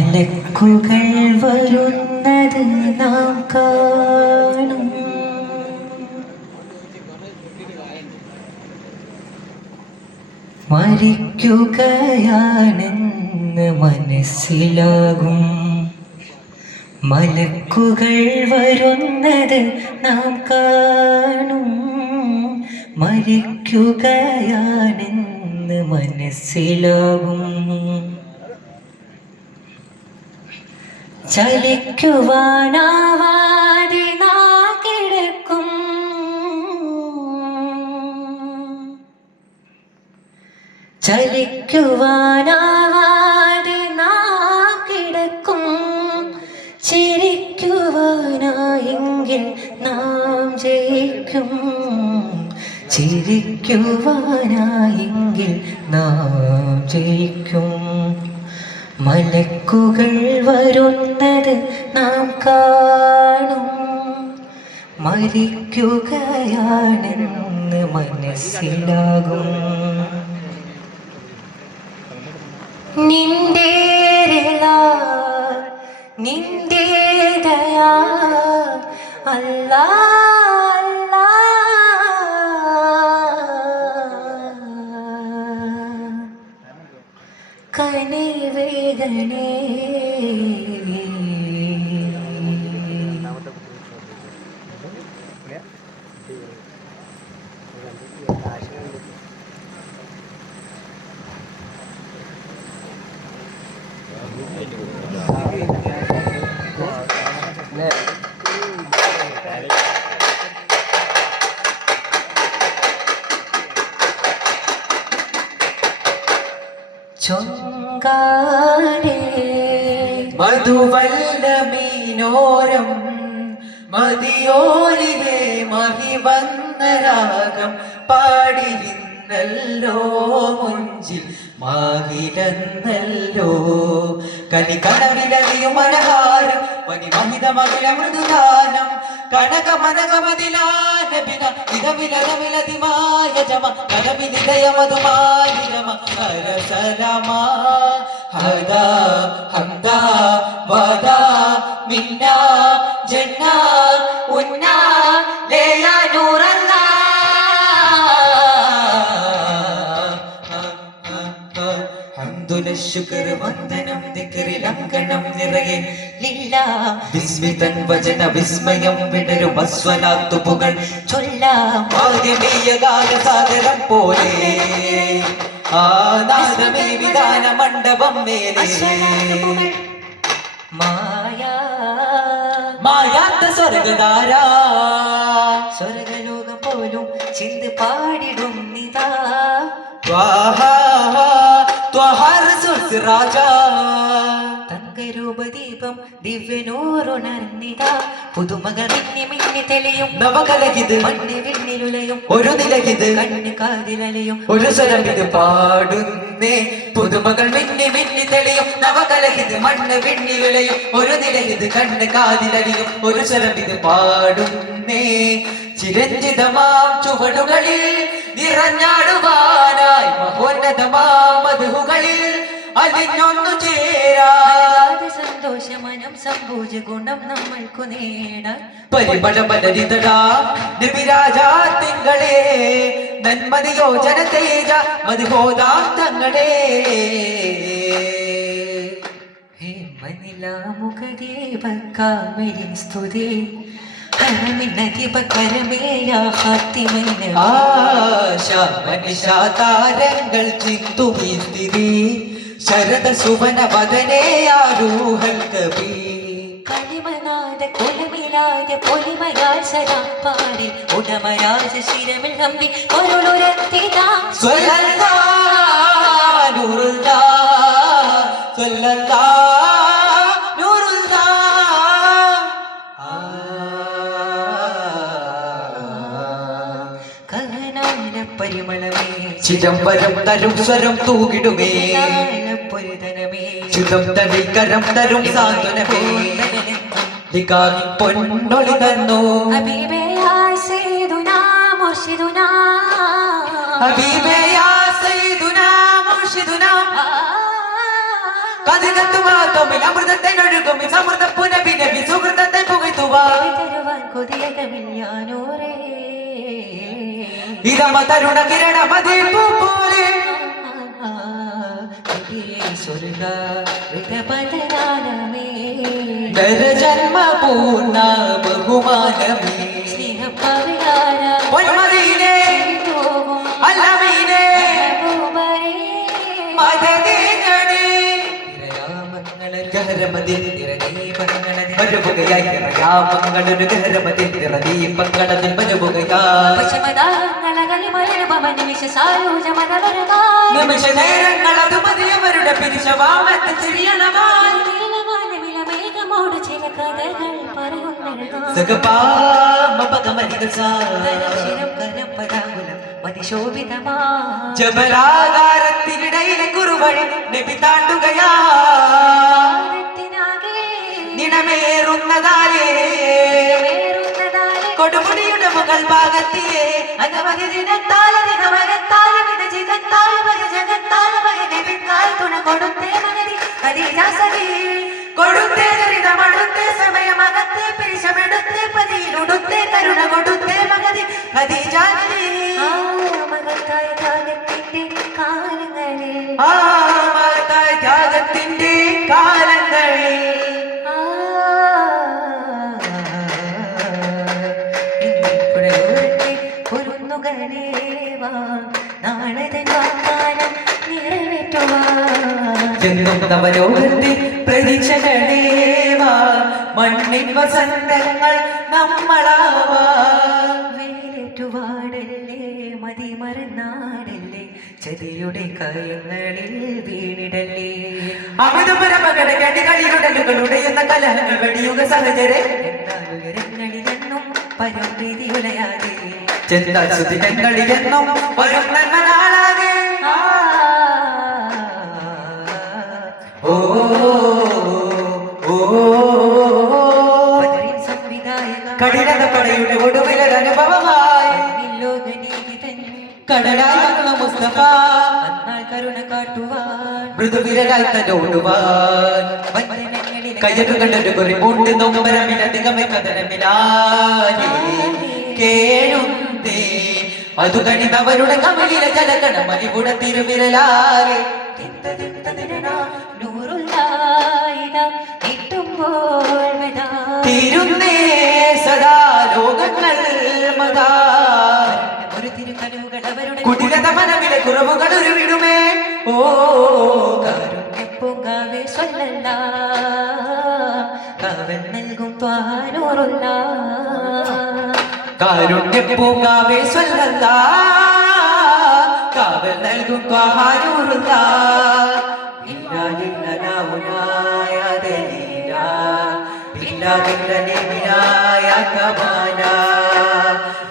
മലക്കുകൾ വരുന്നത് നാം കാണും. മരിക്കുകയാണെന്ന് മനസ്സിലാകും. മലക്കുകൾ വരുന്നത് നാം കാണും. മരിക്കുകയാണെന്ന് മനസ്സിലാകും. ചലിക്കുവാനാവാതെ നാം കിടക്കും. ചലിക്കുവാനാവാതെ നാം കിടക്കും. ചിരിക്കുവാനായെങ്കിൽ നാം ജയിക്കും. ചിരിക്കുവാനായെങ്കിൽ നാം ജയിക്കും. മലക്കുകൾ വരുന്നത് നാം കാണും. മരിക്കുകയാണെന്ന് മനസ്സിലാകും. നിന്റെ നിന്റെ ദയാ അല്ലാ കനിവേഗണേ. ചൊങ്കാരേ മധുവല്ലമീനോരം മതിയോലിലെ മഹിവന്ന രാഗം പാടിയിന്നല്ലോ മുഞ്ചിൽ മാഹിലെന്നല്ലോ. കനികനവിലതിയും മനഹാരം പനിമഹിത മഹിള മൃദുദാനം കനകമനകമതിലാനബിന ഇതവിലതവിലതിമായ ജമ കനവിനിതയമതുമായ ജമ ഹരസലമ ഹദ ഹംദ വദ മിന്ന ജന്ന ഉന്ന ലേല നൂറല്ല. ശുക്ർ വന്ദനം ദിക്റി ലംഘനം നിറയെ ലില്ലാ വിസ്മിതൻ വചന വിസ്മയം വിടരും അസ്വലാത്തുകൾ ചൊല്ലാം. ആദ്യമീയ ഗാനസാഗരം പോലെ ആനാദമേ വിധാന മണ്ഡപം മേലെ മായാത്ത സ്വർഗധാര സ്വർഗലോകം പോലും ചിന്ത് പാടിടും നിതാ. രാജാ തങ്കരൂപദീപം ദിവ്യനൂറുണർന്നിതാ. പുതുമകൾ മിന്നി മിന്നി തെളിയും നവകലകിത് മണ്ണ് വിണ്ണിലുലയും ഒരു നിലകിത് കണ്ണ് കാതിലലയും ഒരു സ്വരം ഇത് പാടുന്നേ. പുതുമകൾ മിന്നി മിന്നി തെളിയും നവകലകിത് മണ്ണ് വിണ്ണിലുലയും ഒരു നിലകിത് കണ്ണ് കാതിലലിയും ഒരു സ്വരം ഇത് പാടുന്നേ. ചിരഞ്ജിതമാം ചുവടുകളിൽ നിറഞ്ഞാടുവാനായി മഹോന്നതമാം മധുകളിൽ അതിനൊന്നു ചേരാ. സന്തോഷമനം സംഭൂജ ഗുണം നമ്മൾക്കു നേടാൻ പരിമള പലരിതടാ നബിരാജാ തിങ്കളേ നന്മതിയോജന തേജ മധുഹോദാന്തങ്ങളേ. ഹേ മനിലാമുഖദേവക്കാമിരിൻ സ്തുതി താരങ്ങൾ ചിന്തുമീ സ്ഥിതി ശരദ സുവന വദനേയാരൂഹൽ കവി. കളിമനാഥ കൊലമിലാതെ പൊലിമയാൽ സദാ പാടി ഉടമരാജ ശിരമിൽ ഹംബി ഒരുളുരത്തിതാ. സ്വല്ലല്ലാഹ് നൂറുല്ലാഹ് സ്വല്ലല്ലാഹ് നൂറുല്ലാഹ്. കഹനാന പരിമളമേ ചിദംബരം തരും സ്വരം തൂകിടുമേ. പൊരുതനമേ ചുതം തനിൽ കരം തരും സാന്ത്വനമേ. ലിഖാനി പൊന്നൊളി തന്നു ഹബീബേ യാ സയ്യിദുനാ മുർശിദുനാ. ഹബീബേ യാ സയ്യിദുനാ മുർശിദുനാ. കതികത്തുവാ തോമിൽ അമൃതത്തെ ഒഴുകും സമൃദ്ധ പുനവി നബി സുഹൃത്തത്തെ പുകഴ്ത്തുവാ തരുവാൻ കൊതിയകമില്ലാനോരേ ഇതമ തരുണ കിരണ മതിപ്പൂ പോലെ സ്വർഗ ഋതപതനാനമേ ജന്മ പൂർണ്ണ ബഹുമാനമേ സ്നേഹപ്പവിലാര പൊന്മദീനേ അല്ലമീനേ മദദീനേ ഗഹരമതിൽ നിറദീപങ്ങളതിൽ വരുകയായി യാമങ്ങളൊരു ഗഹരമതിൽ നിറദീപങ്ങളതിൽ വരുകയായി നിമിഷ നേരങ്ങൾ അത് മതിയവരുടെ പിരിശവാമത്ത് ചിരിയണമായി ചില കഥകൾ പറയുന്നു മതിശോഭിതമാ ജബലാകാരത്തിനിടയിലെ കുറുവഴി നബി താണ്ടുകയാ നിണമേറുന്നതാലേ കൊടുമുടിയുടെ മുകൾ ഭാഗത്തിയെ അനവധി ദിനത്താല ദിനവരത്താല വിടജിതത്താല ഭഗജഗത്താല ഭഗനിബിക്കാൽ തുണ കൊടുത്തേ മകരി ഹരിജാസകി കൊടുത്തേ ദുരിതമടുത്തേ സമയമകത്തേ പിരിശമെടുത്തേ പതിയിലുടുത്തേ കരുണ കൊടുത്തേ മകരി ഹരിജാനകി മകത്തായ ത്യാഗത്തിന്റെ കാലങ്ങളിൽ മഹത്തായ ത്യാഗത്തിന്റെ കാലങ്ങളിൽ ജന്മവലോകത്തിൽ പ്രതീക്ഷകളേവാ മണ്ണിൻ വസന്തങ്ങൾ നമ്മളാവാ വെയിലേറ്റുവാടല്ലേ മതിമറന്നാടല്ലേ ചതിയുടെ കയങ്ങളിൽ വീണിടല്ലേ അമിതപരമകട കടികളിലുടലുകളുടെയുന്ന കലഹങ്ങൾ വെടിയുക സഹചരെ ഉയരങ്ങളിലെന്നും പരംപ്രീതി ഉലയാതെ ചിന്താസുദിനങ്ങളിലെന്നും വരും നന്മനാളാകെ ഓ കഠിനത പടയുടെ ഒടുവിലൊരു അനുഭവമായി കടലായി വന്ന മുസ്തഫ എന്നാൽ കരുണ കാട്ടുവാൻ മൃദുവിരലായി തന്നോടുവാൻ കയ്യറുകളൊരു കുറി പൂണ്ട് നൊമ്പരമിലധികമേ കഥനമിലാനേ കേഴുന്നേ അതു കണിതവരുടെ കമലിലെ ജലകണ മലിപുട തിരുവിരലാലെ തിരുന്നേ സദാ ലോകങ്ങൾ മതാ കുടിലത മനവിലെ കുറവുകൾ ഒരു വിടുമേ ഓ പൂങ്കാവേ സ്വല്ല കാവൽ നൽകും ത്വാനൂറുള്ള കാരുണ്യ പൂങ്കാവേ സ്വല്ല കാവൽ നൽകും ത്വാനൂറുള്ള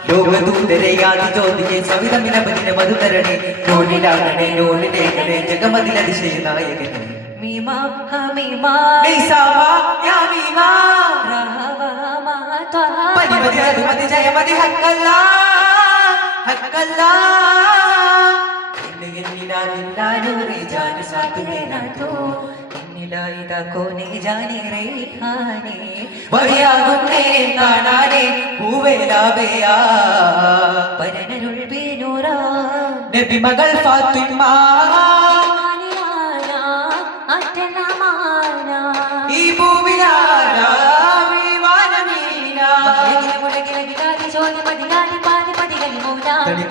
ലോകദൂതരയാതി ജ്യോതിയെ സവിതമിനപതിനെ മധുതരണേ നോലിലാകണേ നോലിലേഖനെ ജഗമതിലതിശയ നായകനെ മീമാ ഹമീമാ നിസാവാ യാ മീമാ റഹവാ ത്വാ പരിമതി അനുമതി ജയമതി ഹക്കല്ലാ ഹക്കല്ലാ നൂറി ജാന സാത്തുമേ നാത്തോ എന്നിലായിതാ കോനെ ജാനെ റൈഹാനെ വഴിയാകുന്നേ കാണാനേ പൂവേലാവയാ പരനരുൾ ബീനൂറാ നബി മകൾ ഫാത്തിമ ഈ പൂവിലാരാ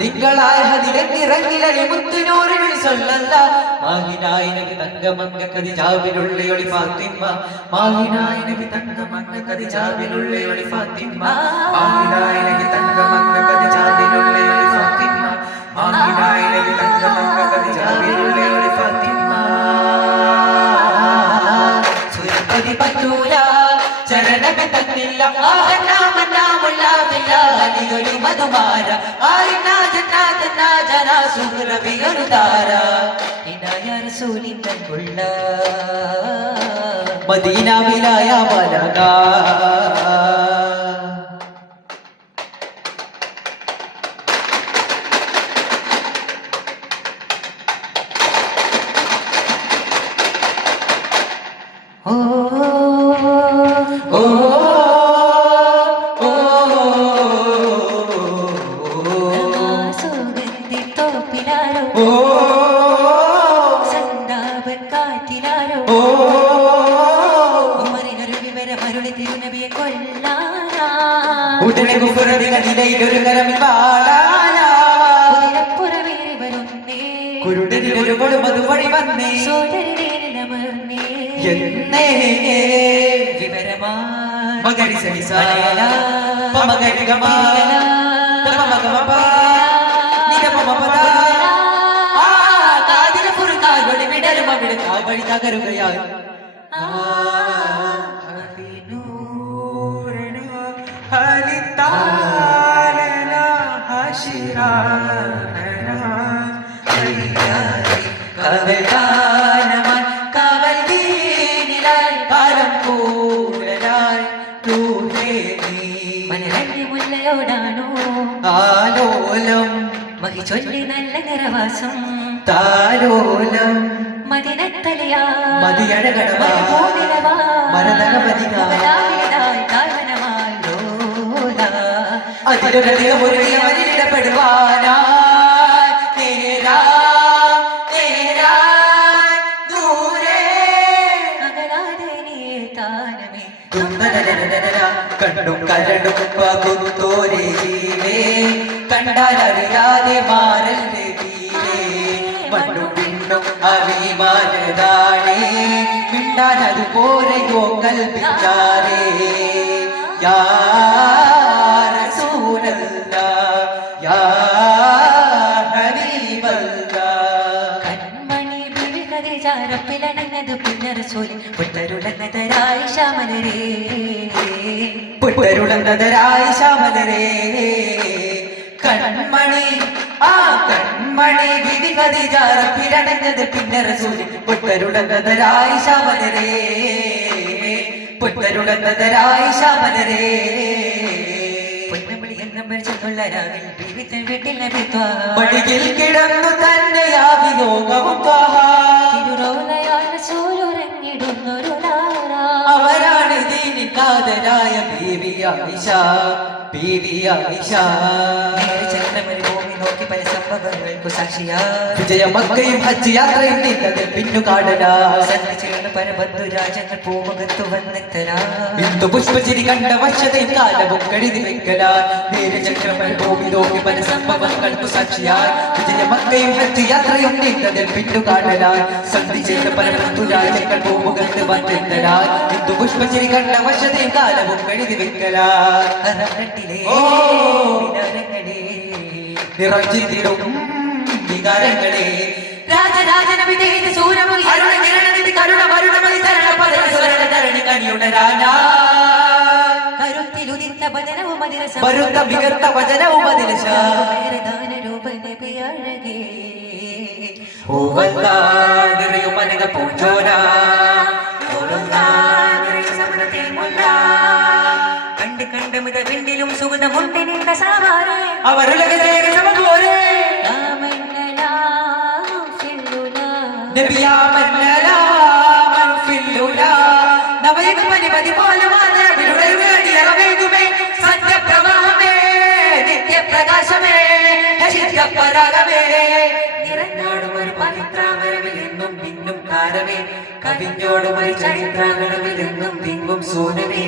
തിങ്കളായ ഹതിരങ്ങിറങ്ങിലി മുത്തുനൂറിൽ സൊല്ലല്ല മാഹിനായ നബി തങ്കമങ്ക കതി ജാബിലുള്ളയൊളി ഫാത്തിമ മാഹിനായ നബി തങ്കമങ്ക കതി ജാബിലുള്ളയൊളി ഫാത്തിമ മാഹിനായ നബി തങ്കമങ്ക കതി ജാബിലുള്ളയൊളി ഫാത്തിമ മാഹിനായ നബി തങ്കമങ്ക കതി ജാബിലുള്ളയൊളി ഫാത്തിമ സുരപതി പറ്റൂല ചരണമെ തന്നില്ല ആഹനാമനാമുള്ള ബിലാലിയൊരു മധുമാര ആയിനാ ജന്നാതന്നാ ജനാ സുഹ്റബിയൊരു താര ഇനായ റസൂലിന്റെ ഉള്ള മദീന വിലായ ബലഗ നോവിലാരോ ഓ സന്താപക്കാറ്റിലാരോ ഓ ഉമറിനൊരു വിവരം അരുളി തിരുനബിയെ കൊല്ലാനാ ഉടനെ കുഫറിനടിയിലൊരു കരമിൽ വാളാനാ കുതിരപ്പുറമേറി വരുന്നേ കുരുടനിലൊരു കൊടുമതു വഴി വന്നേ സോദരനേരിലമർന്നേ എന്നേ വിവരമാ മകരി സനിസ പമകരി ഗമ തപമഗമപ നിരപമപദ ആ കാതില ഫുർഖാൻ വിടരും അവിടെ കാവടി തകരുകയായി മനരണ്ടി മുല്ലയോടാണോ ആലോലം മഹി ചൊല്ലി നല്ല നിറവാസം താലോലം മദിനത്തലിയാ മതിയഴകടവാ മരതകമതികായി അതിലൊരധികം ഒരു അവരിടപെടുവാനായി നേരാ നേരാ ദൂരെ കണ്ടും കരടും പകുത്തോരെ ജീവേ കണ്ടാലറിയാതെ മാറല്ലേ തീരെ മണ്ണും പിണ്ണും അഭിമാനതാണേ മിണ്ടാൻ അതുപോലെയോ കൽപ്പിക്കാറേ യാ റസൂലല്ലാഹ് യാ ഹബീബല്ലാഹ് കൺമണി ബിവി ഖദീജാരപ്പിലണങ്ങത് പിന്നെ റസൂൽ പുത്തരുളന്നതരായി ശമലരേ പുത്തരുളന്നതരായി ശമലരേ കൺമണി ആ കൺമണി ബിവി ഖദീജാരപ്പിലണങ്ങത് പിന്നെ റസൂൽ പുത്തരുളന്നതരായി ശമലരേ പുത്തരുളന്നതരായി ശമലരേ മടിയിൽ കിടന്നു തന്നെയാവി ലോകവും അവരാണ് ദീനിൻ കാതലായ ബീവി ആയിഷ ബീവി ആയിഷ ഭൂമി നോക്കി പല സംഭവങ്ങൾക്കു സാക്ഷിയാ വിജയ മക്കയും ഹജ്ജ് യാത്രയും നീണ്ടതിൽ പിന്നു കാടലാ ചേർന്ന് പല ബന്ധുരാജങ്ങൾ പൂമുഖത്തു വന്നെത്തലാ ബിന്ദു പുഷ്പചിരി കണ്ട വശ്യതയും കാലവും കഴുതി വെക്കലാ നേരെ ചക്രമൽ ഭൂമി നോക്കി പല സംഭവങ്ങൾക്കു സാക്ഷിയായി വിജയ മക്കയും ഹജ്ജ് യാത്രയും നീണ്ടതിൽ പിന്നു കാടലാ സന്ധി ചെയ്ത പല ബന്ധുരാജങ്ങൾ പൂമുഖത്ത് വന്നെത്തലാ ബിന്ദു പുഷ്പചിരി കണ്ട വശ്യതയും കാലവും കഴുതി വെക്കലാ നിറഞ്ഞിട്ടിടും വികാരങ്ങളെ രാജരാജനവി ചെയ്ത് സൂരമുഖി അരുണ കിരണനിധി കരുണ വരുണമതി തരണ പദന സുരണ തരണി കണിയുണരാനാ കരുത്തിലുദിത്ത ബദനവും അതിരസം വരുത്ത മികത്ത വചനവും അതിരശ രൂപനബിയഴകേ നിറയും മനക പൂഞ്ചോല കണ്ട് കണ്ട് മിത വിണ്ടിലും സുഗതമുണ്ട് നിന്റെ സാവാരേ അവരുലക സമപോരെ കവിഞ്ഞോടും ഒരു ചരിത്രങ്ങളിൽ എന്നും തിങ്ങും സൂനമേ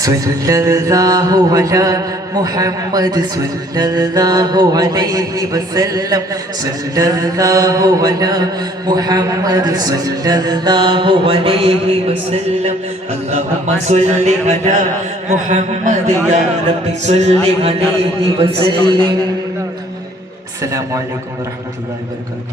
സല്ലല്ലാഹു അലാ മുഹമ്മദ് സല്ലല്ലാഹു അലൈഹി വസല്ലം സല്ലല്ലാഹു അലാ മുഹമ്മദ് സല്ലല്ലാഹു അലൈഹി വസല്ലം അല്ലാഹുമ്മ സല്ലി അലാ മുഹമ്മദ് യാ റബ്ബി സല്ലി അലൈഹി വസല്ലം. അസ്സലാമു അലൈക്കും വറഹ്മത്തുള്ളാഹി വബറകാതുഹു.